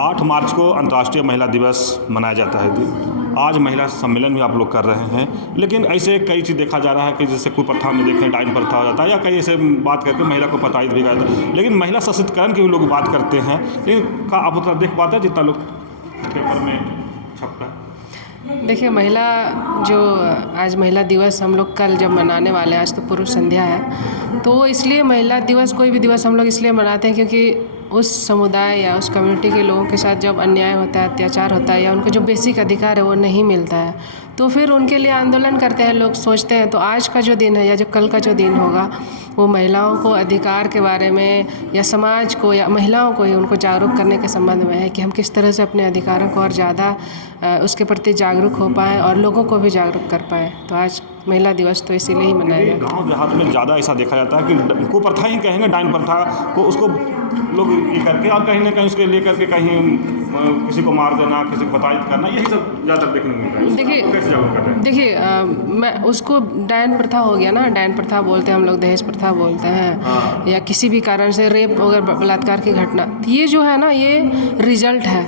8 मार्च को अंतर्राष्ट्रीय महिला दिवस मनाया जाता है दी। आज महिला सम्मेलन भी आप लोग कर रहे हैं, लेकिन ऐसे कई चीज़ देखा जा रहा है कि जैसे कोई प्रथा में देखें डाइन प्रथा हो जाता है या कई ऐसे बात करके महिला को प्रताड़ित भी करता है, लेकिन महिला सशक्तिकरण की भी लोग बात करते हैं, लेकिन का आप उतना देख पाते हैं जितना लोग पेपर में छपता है? देखिए, महिला जो आज महिला दिवस हम लोग कल जब मनाने वाले हैं, आज तो पूर्व संध्या है, तो इसलिए महिला दिवस कोई भी दिवस हम लोग इसलिए मनाते हैं क्योंकि उस समुदाय या उस कम्युनिटी के लोगों के साथ जब अन्याय होता है, अत्याचार होता है या उनको जो बेसिक अधिकार है वो नहीं मिलता है, तो फिर उनके लिए आंदोलन करते हैं लोग, सोचते हैं। तो आज का जो दिन है या जो कल का जो दिन होगा वो महिलाओं को अधिकार के बारे में या समाज को या महिलाओं को ही उनको जागरूक करने के संबंध में है कि हम किस तरह से अपने अधिकारों को और ज़्यादा उसके प्रति जागरूक हो पाएँ और लोगों को भी जागरूक कर पाएँ। तो आज महिला दिवस तो इसीलिए ही मनाया जाता है। गाँव देहात में ज़्यादा ऐसा देखा जाता है कि कुप्रथा ही कहेंगे, डाइन प्रथा को उसको लोग ये करके और कहीं ना कहीं उसके लेकर के कहीं किसी को मार देना, किसी को प्रताड़ित करना, यही सब ज़्यादातर देखने को मिलता है। देखिए मैं उसको डायन प्रथा हो गया ना, डायन प्रथा बोलते हैं हम लोग, दहेज प्रथा बोलते हैं, या किसी भी कारण से रेप अगर बलात्कार की घटना, ये जो है ना ये रिजल्ट है।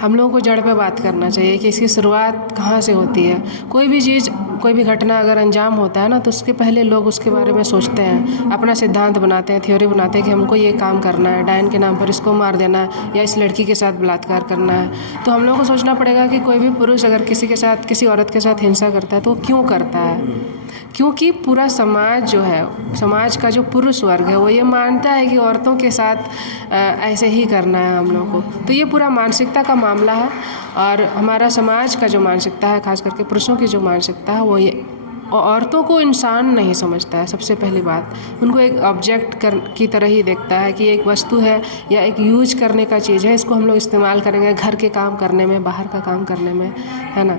हम लोगों को जड़ पे बात करना चाहिए कि इसकी शुरुआत कहाँ से होती है। कोई भी चीज़, कोई भी घटना अगर अंजाम होता है ना तो उसके पहले लोग उसके बारे में सोचते हैं, अपना सिद्धांत बनाते हैं, थ्योरी बनाते हैं कि हमको ये काम करना है, डायन के नाम पर इसको मार देना है या इस लड़की के साथ बलात्कार करना है। तो हम लोगों को सोचना पड़ेगा कि कोई भी पुरुष अगर किसी के साथ, किसी औरत के साथ हिंसा करता है तो वो क्यों करता है। क्योंकि पूरा समाज जो है, समाज का जो पुरुष वर्ग है वो ये मानता है कि औरतों के साथ ऐसे ही करना है हम लोगों को। तो ये पूरा मानसिकता का मामला है और हमारा समाज का जो मानसिकता है, खास करके पुरुषों की जो मानसिकता है वो ये औरतों को इंसान नहीं समझता है। सबसे पहली बात, उनको एक ऑब्जेक्ट की तरह ही देखता है कि एक वस्तु है या एक यूज करने का चीज़ है, इसको हम लोग इस्तेमाल करेंगे घर के काम करने में, बाहर का काम करने में, है ना।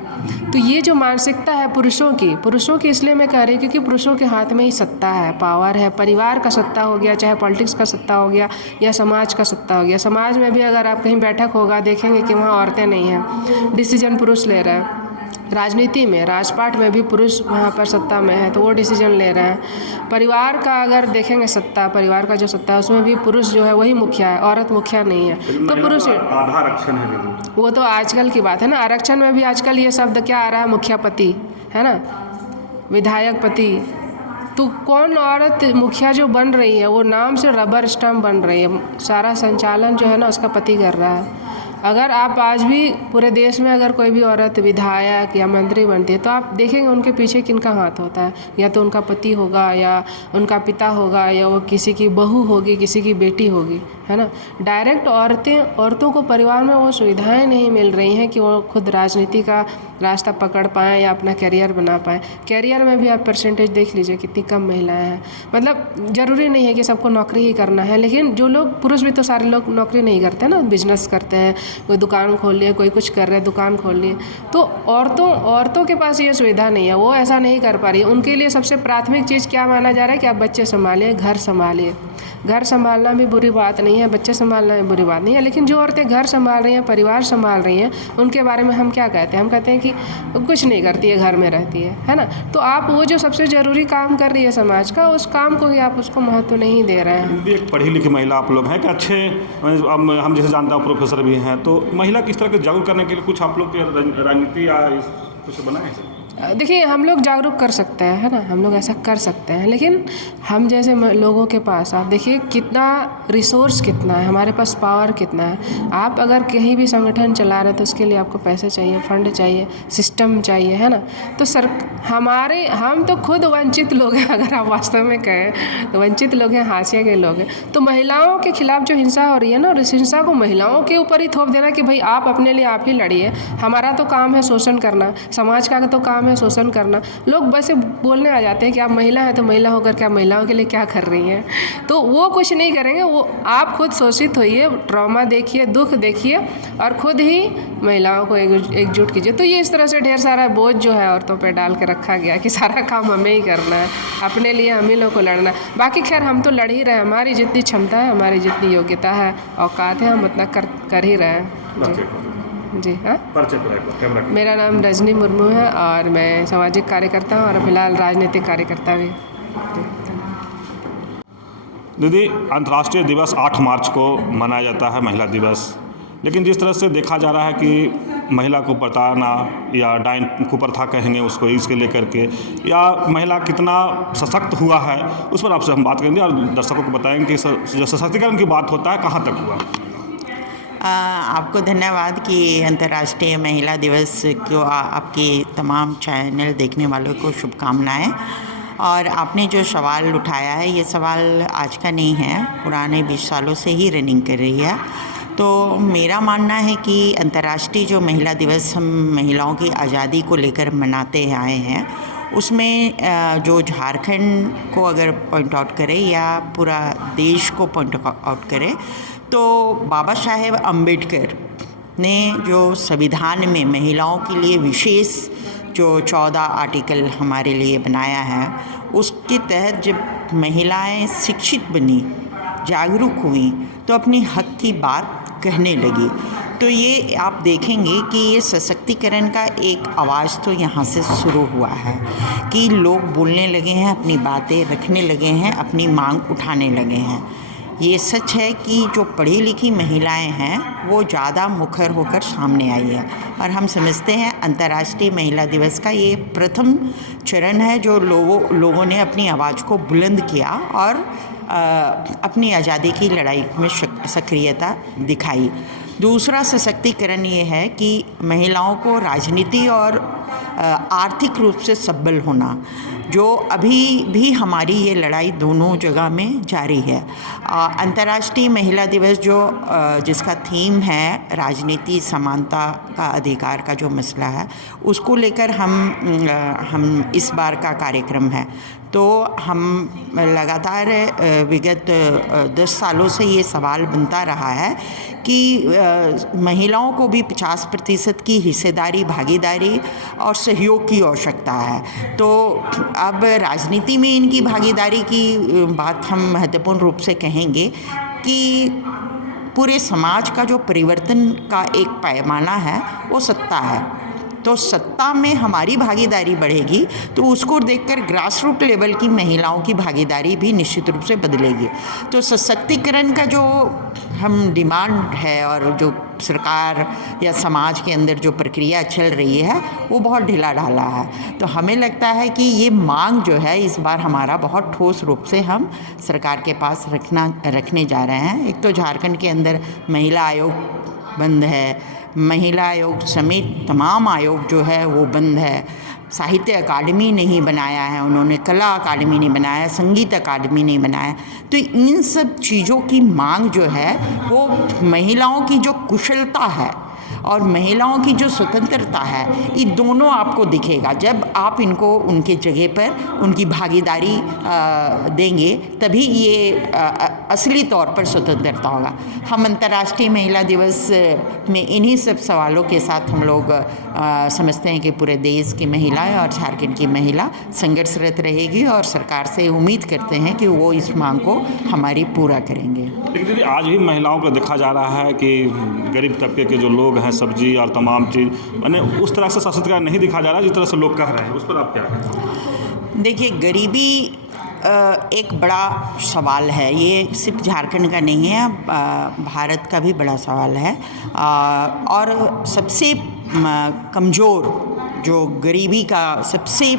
तो ये जो मानसिकता है पुरुषों की इसलिए मैं कह रही हूँ क्योंकि पुरुषों के हाथ में ही सत्ता है, पावर है, परिवार का सत्ता हो गया, चाहे पॉलिटिक्स का सत्ता हो गया या समाज का सत्ता हो गया। समाज में भी अगर आप कहीं बैठक होगा देखेंगे कि वहाँ औरतें नहीं हैं, डिसीजन पुरुष ले रहे हैं। राजनीति में, राजपाट में भी पुरुष वहाँ पर सत्ता में है तो वो डिसीजन ले रहे हैं। परिवार का अगर देखेंगे सत्ता, परिवार का जो सत्ता है उसमें भी पुरुष जो है वही मुखिया है, औरत मुखिया नहीं है। तो पुरुष आधा आरक्षण है, वो तो आजकल की बात है ना। आरक्षण में भी आजकल ये शब्द क्या आ रहा है, मुखिया पति, है ना, विधायक पति। तो कौन औरत मुखिया जो बन रही है वो नाम से रबर स्टैम्प बन रही है, सारा संचालन जो है ना उसका पति कर रहा है। अगर आप आज भी पूरे देश में अगर कोई भी औरत विधायक या मंत्री बनती है तो आप देखेंगे उनके पीछे किनका हाथ होता है, या तो उनका पति होगा या उनका पिता होगा या वो किसी की बहू होगी, किसी की बेटी होगी, है ना। डायरेक्ट औरतों को परिवार में वो सुविधाएं नहीं मिल रही हैं कि वो खुद राजनीति का रास्ता पकड़ पाएँ या अपना करियर बना पाएँ। करियर में भी आप परसेंटेज देख लीजिए कितनी कम महिलाएं हैं। मतलब ज़रूरी नहीं है कि सबको नौकरी ही करना है, लेकिन जो लोग, पुरुष भी तो सारे लोग नौकरी नहीं करते ना, बिजनेस करते हैं, कोई दुकान खोल लिए, कोई कुछ कर रहे हैं, दुकान खोल लिए। तो औरतों के पास ये सुविधा नहीं है, वो ऐसा नहीं कर पा रही है। उनके लिए सबसे प्राथमिक चीज़ क्या माना जा रहा है कि आप बच्चे संभालिए, घर संभालिए। घर संभालना भी बुरी बात नहीं है, बच्चे संभालना भी बुरी बात नहीं है, लेकिन जो औरतें घर संभाल रही हैं, परिवार संभाल रही हैं, उनके बारे में हम क्या कहते हैं? हम कहते हैं कि कुछ नहीं करती है, घर में रहती है ना। तो आप वो जो सबसे ज़रूरी काम कर रही है समाज का, उस काम को ही आप उसको महत्व नहीं दे रहे हैं। एक पढ़ी लिखी महिला आप लोग हैं कि अच्छे, हम जैसे जानता हूँ प्रोफेसर भी हैं, तो महिला किस तरह के जागरूक करने के लिए कुछ आप लोग की रणनीति या कुछ बना है? देखिए, हम लोग जागरूक कर सकते हैं, है ना, हम लोग ऐसा कर सकते हैं, लेकिन हम जैसे लोगों के पास आप देखिए कितना रिसोर्स कितना है, हमारे पास पावर कितना है। आप अगर कहीं भी संगठन चला रहे हैं तो उसके लिए आपको पैसे चाहिए, फंड चाहिए, सिस्टम चाहिए, है ना। तो हम तो खुद वंचित लोग हैं, अगर आप वास्तव में कहें तो वंचित लोग हैं, हाशिए के लोग हैं। तो महिलाओं के खिलाफ जो हिंसा हो रही है ना, और इस हिंसा को महिलाओं के ऊपर ही थोप देना कि भाई आप अपने लिए आप ही लड़िए, हमारा तो काम है शोषण करना, समाज का तो काम है शोषण करना। लोग वैसे बोलने आ जाते हैं कि आप महिला हैं तो महिला होकर के आप महिलाओं के लिए क्या कर रही हैं। तो वो कुछ नहीं करेंगे, वो आप खुद शोषित होइए, ट्रॉमा देखिए, दुख देखिए और खुद ही महिलाओं को एकजुट कीजिए। तो ये इस तरह से ढेर सारा बोझ जो है औरतों पे डाल के रखा गया कि सारा काम हमें ही करना है, अपने लिए हम ही लोग को लड़ना है। बाकी खैर हम तो लड़ ही रहे हैं, हमारी जितनी क्षमता है, हमारी जितनी योग्यता है, औकात है, हम उतना कर ही रहे हैं। जी हाँ, मेरा नाम रजनी मुर्मू है और मैं सामाजिक कार्यकर्ता हूँ और फिलहाल राजनीतिक कार्यकर्ता भी। दीदी, अंतर्राष्ट्रीय दिवस 8 मार्च को मनाया जाता है महिला दिवस, लेकिन जिस तरह से देखा जा रहा है कि महिला को प्रताड़ना या डाइन कुप्रथा कहेंगे उसको, इसके लेकर के, या महिला कितना सशक्त हुआ है, उस पर आपसे हम बात करेंगे और दर्शकों को बताएंगे कि जो सशक्तिकरण की बात होता है कहाँ तक हुआ। आपको धन्यवाद कि अंतर्राष्ट्रीय महिला दिवस को आपके तमाम चैनल देखने वालों को शुभकामनाएं। और आपने जो सवाल उठाया है, ये सवाल आज का नहीं है, पुराने 20 सालों से ही रनिंग कर रही है। तो मेरा मानना है कि अंतर्राष्ट्रीय जो महिला दिवस हम महिलाओं की आज़ादी को लेकर मनाते आए हैं, उसमें जो झारखंड को अगर पॉइंट आउट करें या पूरा देश को पॉइंट आउट करें, तो बाबा साहेब अम्बेडकर ने जो संविधान में महिलाओं के लिए विशेष जो 14 आर्टिकल हमारे लिए बनाया है, उसके तहत जब महिलाएं शिक्षित बनी, जागरूक हुई, तो अपनी हक की बात कहने लगी। तो ये आप देखेंगे कि ये सशक्तिकरण का एक आवाज़ तो यहाँ से शुरू हुआ है कि लोग बोलने लगे हैं, अपनी बातें रखने लगे हैं, अपनी मांग उठाने लगे हैं। ये सच है कि जो पढ़ी लिखी महिलाएं हैं वो ज़्यादा मुखर होकर सामने आई है, और हम समझते हैं अंतर्राष्ट्रीय महिला दिवस का ये प्रथम चरण है जो लोगों ने अपनी आवाज़ को बुलंद किया और अपनी आज़ादी की लड़ाई में सक्रियता दिखाई। दूसरा सशक्तिकरण ये है कि महिलाओं को राजनीति और आर्थिक रूप से सबल होना, जो अभी भी हमारी ये लड़ाई दोनों जगह में जारी है। अंतर्राष्ट्रीय महिला दिवस जिसका थीम है राजनीति, समानता का अधिकार का जो मसला है, उसको लेकर हम इस बार का कार्यक्रम है। तो हम लगातार विगत 10 सालों से ये सवाल बनता रहा है कि महिलाओं को भी 50% की हिस्सेदारी, भागीदारी और सहयोग की आवश्यकता है। तो अब राजनीति में इनकी भागीदारी की बात हम महत्वपूर्ण रूप से कहेंगे कि पूरे समाज का जो परिवर्तन का एक पैमाना है वो सत्ता है। तो सत्ता में हमारी भागीदारी बढ़ेगी तो उसको देखकर ग्रास रूट लेवल की महिलाओं की भागीदारी भी निश्चित रूप से बदलेगी। तो सशक्तिकरण का जो हम डिमांड है और जो सरकार या समाज के अंदर जो प्रक्रिया चल रही है वो बहुत ढीला ढाला है। तो हमें लगता है कि ये मांग जो है इस बार हमारा बहुत ठोस रूप से हम सरकार के पास रखने जा रहे हैं। एक तो झारखंड के अंदर महिला आयोग बंद है, महिला आयोग समेत तमाम आयोग जो है वो बंद है, साहित्य अकादमी नहीं बनाया है उन्होंने, कला अकादमी नहीं बनाया, संगीत अकादमी नहीं बनाया। तो इन सब चीज़ों की मांग जो है वो महिलाओं की जो कुशलता है और महिलाओं की जो स्वतंत्रता है, ये दोनों आपको दिखेगा जब आप इनको उनके जगह पर उनकी भागीदारी देंगे, तभी ये असली तौर पर स्वतंत्रता होगा। हम अंतर्राष्ट्रीय महिला दिवस में इन्हीं सब सवालों के साथ हम लोग समझते हैं कि पूरे देश की महिलाएं और झारखंड की महिला संघर्षरत रहेगी और सरकार से उम्मीद करते हैं कि वो इस मांग को हमारी पूरा करेंगे। लेकिन दीदी, आज भी महिलाओं को देखा जा रहा है कि गरीब तबके के जो लोग हैं, सब्जी और तमाम चीज़, मैंने उस तरह से सशक्तिकरण नहीं दिखा जा रहा जिस तरह से लोग कह रहे हैं, उस पर आप क्या कहें? देखिए, गरीबी एक बड़ा सवाल है, ये सिर्फ झारखंड का नहीं है, भारत का भी बड़ा सवाल है। और सबसे कमज़ोर जो गरीबी का सबसे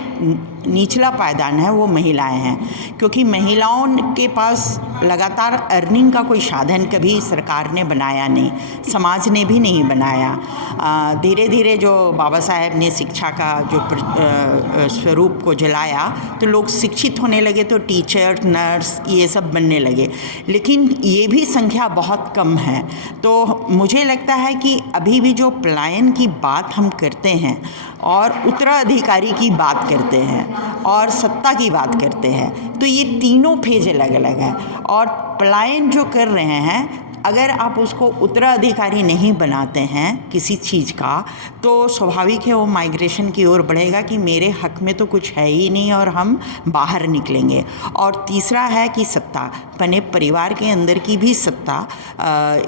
निचला पायदान है वो महिलाएं हैं, क्योंकि महिलाओं के पास लगातार अर्निंग का कोई साधन कभी सरकार ने बनाया नहीं, समाज ने भी नहीं बनाया। धीरे धीरे जो बाबा साहेब ने शिक्षा का जो स्वरूप को जलाया तो लोग शिक्षित होने लगे, तो टीचर, नर्स ये सब बनने लगे, लेकिन ये भी संख्या बहुत कम है। तो मुझे लगता है कि अभी भी जो पलायन की बात हम करते हैं और उत्तराधिकारी की बात करते हैं और सत्ता की बात करते हैं, तो ये तीनों फेज अलग अलग है। और पलायन जो कर रहे हैं, अगर आप उसको उत्तराधिकारी नहीं बनाते हैं किसी चीज़ का, तो स्वाभाविक है वो माइग्रेशन की ओर बढ़ेगा कि मेरे हक में तो कुछ है ही नहीं और हम बाहर निकलेंगे। और तीसरा है कि सत्ता, अपने परिवार के अंदर की भी सत्ता,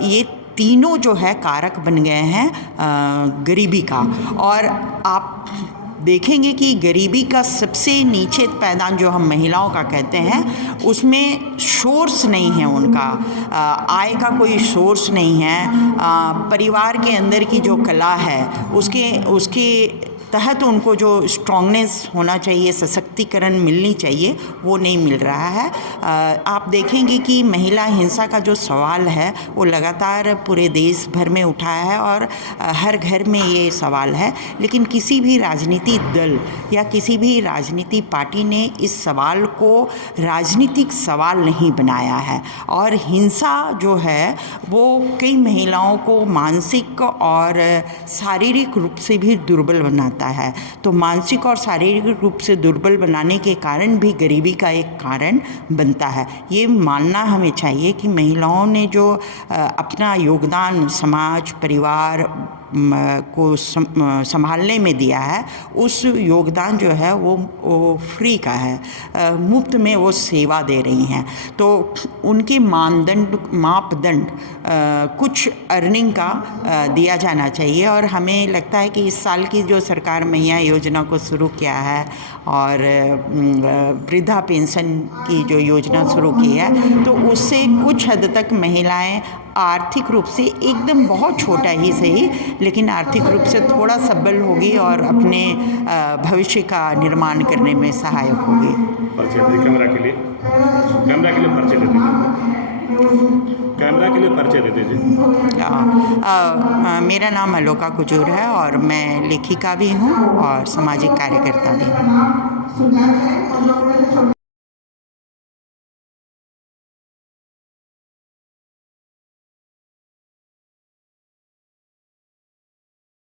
ये तीनों जो है कारक बन गए हैं गरीबी का। और आप देखेंगे कि गरीबी का सबसे नीचे पैदान जो हम महिलाओं का कहते हैं, उसमें सोर्स नहीं है उनका, आय का कोई सोर्स नहीं है। परिवार के अंदर की जो कला है उसके तहत उनको जो स्ट्रॉन्गनेस होना चाहिए, सशक्तिकरण मिलनी चाहिए, वो नहीं मिल रहा है। आप देखेंगे कि महिला हिंसा का जो सवाल है वो लगातार पूरे देश भर में उठा है और हर घर में ये सवाल है, लेकिन किसी भी राजनीतिक दल या किसी भी राजनीतिक पार्टी ने इस सवाल को राजनीतिक सवाल नहीं बनाया है। और हिंसा जो है वो कई महिलाओं को मानसिक और शारीरिक रूप से भी दुर्बल बनाता है। तो मानसिक और शारीरिक रूप से दुर्बल बनाने के कारण भी गरीबी का एक कारण बनता है। ये मानना हमें चाहिए कि महिलाओं ने जो अपना योगदान समाज, परिवार को संभालने में दिया है, उस योगदान जो है वो फ्री का है, मुफ्त में वो सेवा दे रही हैं। तो उनके मापदंड कुछ अर्निंग का दिया जाना चाहिए। और हमें लगता है कि इस साल की जो सरकार मैया योजना को शुरू किया है और वृद्धा पेंशन की जो योजना शुरू की है, तो उससे कुछ हद तक महिलाएं आर्थिक रूप से एकदम बहुत छोटा ही सही, लेकिन आर्थिक रूप से थोड़ा सबल होगी और अपने भविष्य का निर्माण करने में सहायक होगी। कैमरा के लिए परिचय दे दीजिए। मेरा नाम अलोका कुजूर है और मैं लेखिका भी हूँ और सामाजिक कार्यकर्ता भी हूँ।